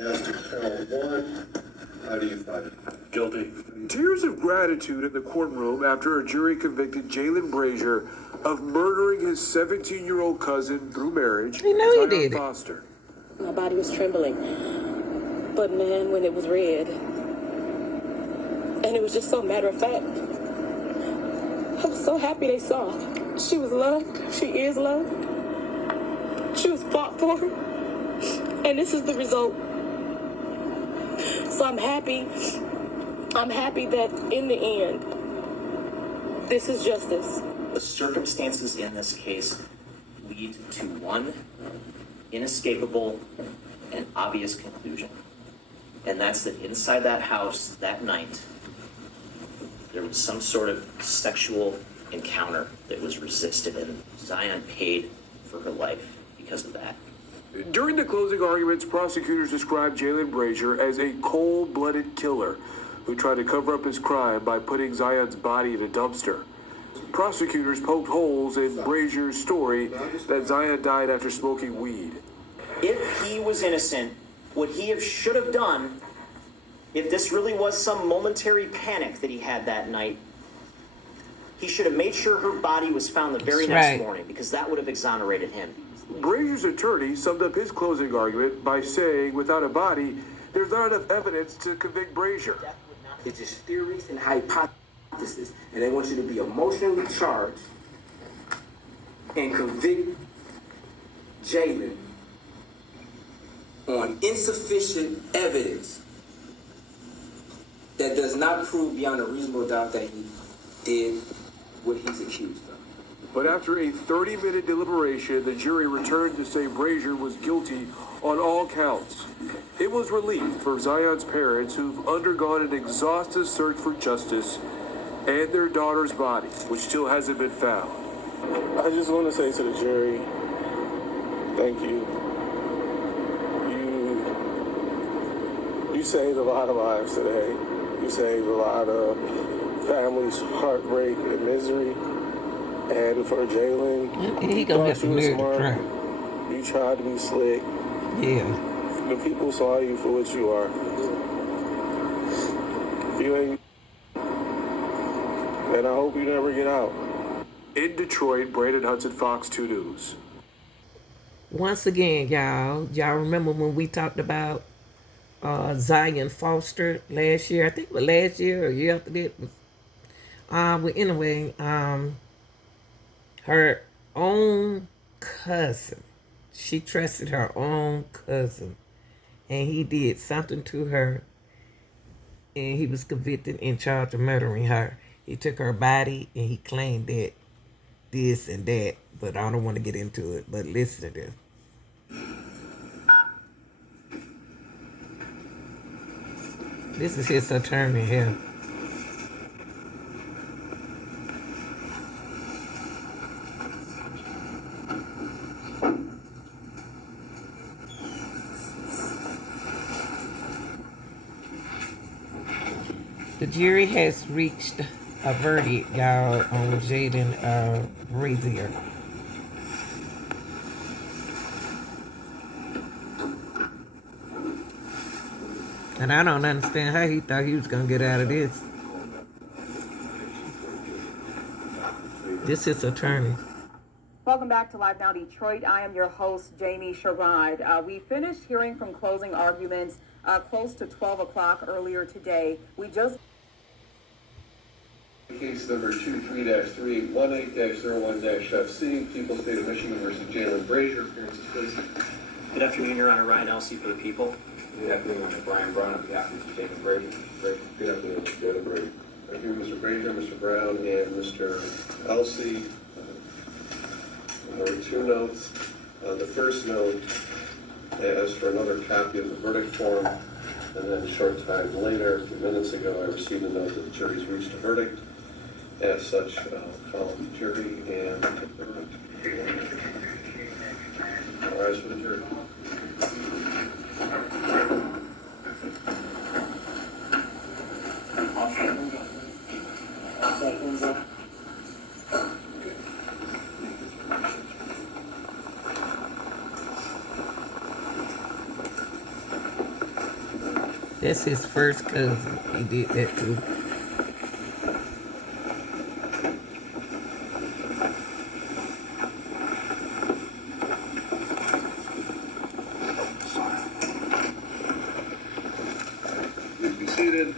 As to count one, how do you find it? Guilty. Tears of gratitude in the courtroom after a jury convicted Jaylin Brazier of murdering his 17-year-old cousin through marriage. He knew he Zion did it. Foster. My body was trembling. But man, when it was red, and it was just so matter of fact, I was so happy they saw. She was loved. She is loved. She was fought for. And this is the result. So I'm happy. I'm happy that in the end, this is justice. The circumstances in this case lead to one inescapable and obvious conclusion. And that's that inside that house that night, there was some sort of sexual encounter that was resisted, and Zion paid for her life because of that. During the closing arguments, prosecutors described Jaylin Brazier as a cold-blooded killer who tried to cover up his crime by putting Zion's body in a dumpster. Prosecutors poked holes in Brazier's story that Zion died after smoking weed. If he was innocent, what he should have done, if this really was some momentary panic that he had that night, he should have made sure her body was found the very next morning, because that would have exonerated him. Brazier's attorney summed up his closing argument by saying, without a body, there's not enough evidence to convict Brazier. It's just theories and hypotheses, and they want you to be emotionally charged and convict Jaylin on insufficient evidence that does not prove beyond a reasonable doubt that he did what he's accused of. But after a 30-minute deliberation, the jury returned to say Brazier was guilty on all counts. It was relief for Zion's parents, who've undergone an exhaustive search for justice, and their daughter's body, which still hasn't been found. I just want to say to the jury, thank you. You saved a lot of lives today. You saved a lot of families' heartbreak and misery. And for Jaylin, He gonna have to marry the crowd. You tried to be slick. Yeah. The people saw you for what you are. You ain't. And I hope you never get out. In Detroit, Brandon Hudson, Fox 2 News. Once again, y'all remember when we talked about Zion Foster last year? I think it was last year or year after that. Well, anyway, her own cousin, she trusted her own cousin, and he did something to her, and he was convicted and charged of murdering her. He took her body, and he claimed that this and that, but I don't want to get into it, but listen to this. This is his attorney here. The jury has reached a verdict, y'all, on Jaylin Brazier. And I don't understand how he thought he was going to get out of this. This is attorney. Welcome back to Live Now Detroit. I am your host, Jamie Sherrod. We finished hearing from closing arguments close to 12 o'clock earlier today. We just... Case number 23-318-01-FC, People State of Michigan versus Jaylin Brazier. Appearances, please. Good afternoon, Your Honor. Ryan Elsey for the people. Good afternoon, Mr. Brian Brown, on behalf of Mr. Jaylin Brazier. Good afternoon, Mr. Jaylin Brazier. Thank you, Mr. Brazier, Mr. Brown, and Mr. Elsey. There were two notes. The first note asks for another copy of the verdict form, and then a short time later, a few minutes ago, I received a note that the jury's reached a verdict. As such, I'll call the jury and take the verdict. All rise for the jury. That's his first cousin. He did that too. Please be seated.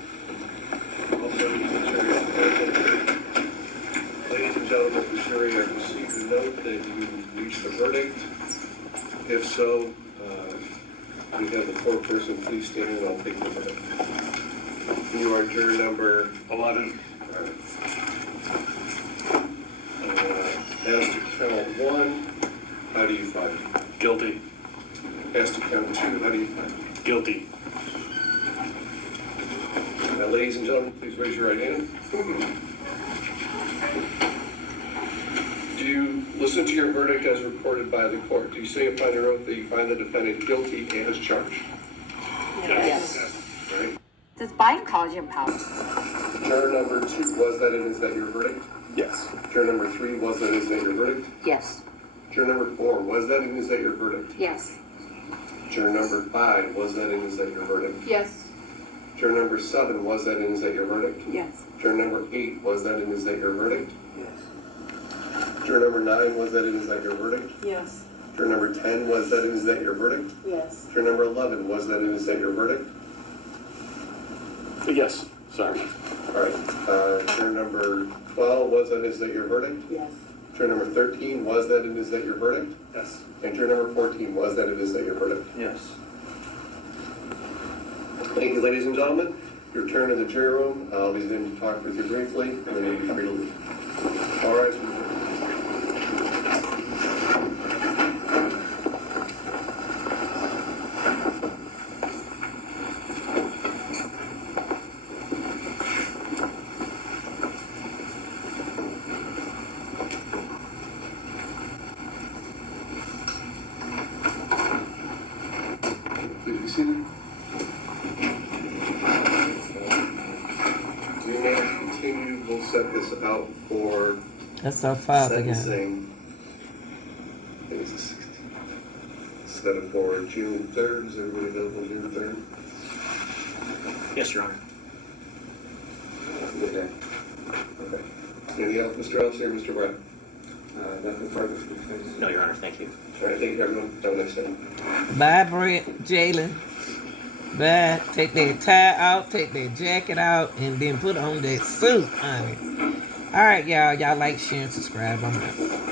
Also, ladies and gentlemen of the jury, I received a note that you reached a verdict. If so, we have the foreperson, please stand and I'll take the verdict. You are juror number 11. As to count 1, how do you find? Guilty. As to count 2, how do you find? Guilty. Now, ladies and gentlemen, please raise your right hand. Do you listen to your verdict as reported by the court? Do you say upon your oath that you find the defendant guilty as charged? Yes. Right. Does Biden cause you power? Juror number 2, was that and is that your verdict? Yes. Juror number 3, was that and is that your verdict? Yes. Juror number 4, was that and is that your verdict? Yes. Juror number 5, was that and is that your verdict? Yes. Juror number 7, was that and is that your verdict? Yes. Juror number 8, was that and is that your verdict? Yes. Juror number 9, was that and is that your verdict? Yes. Juror number 10, was that and is that your verdict? Yes. Juror number 11, was that and is that your verdict? Yes. Sorry. All right. Juror number 12, was that and is that your verdict? Yes. Juror number 13, was that and is that your verdict? Yes. And juror number 14, was that and is that your verdict? Yes. Thank you, ladies and gentlemen. Your turn in the jury room. I'll be in to talk with you briefly, and then you'll be free to leave. All right. Please be seated. We may continue, we'll set this out for That's our father, guy. sentencing. I think it's the 16th. Set it for June 3rd. Is everybody available June 3rd? Yes, Your Honor. Okay. Anything else, Mr. Elsie or Mr. Brown? Nothing further for the defense. No, Your Honor, thank you. All right, thank you, everyone. Have a nice day. Bye, Brent, Jaylin. Bye. Take that tie out, take that jacket out, and then put on that suit, honey. All right, y'all. Y'all like, share, and subscribe. I'm out.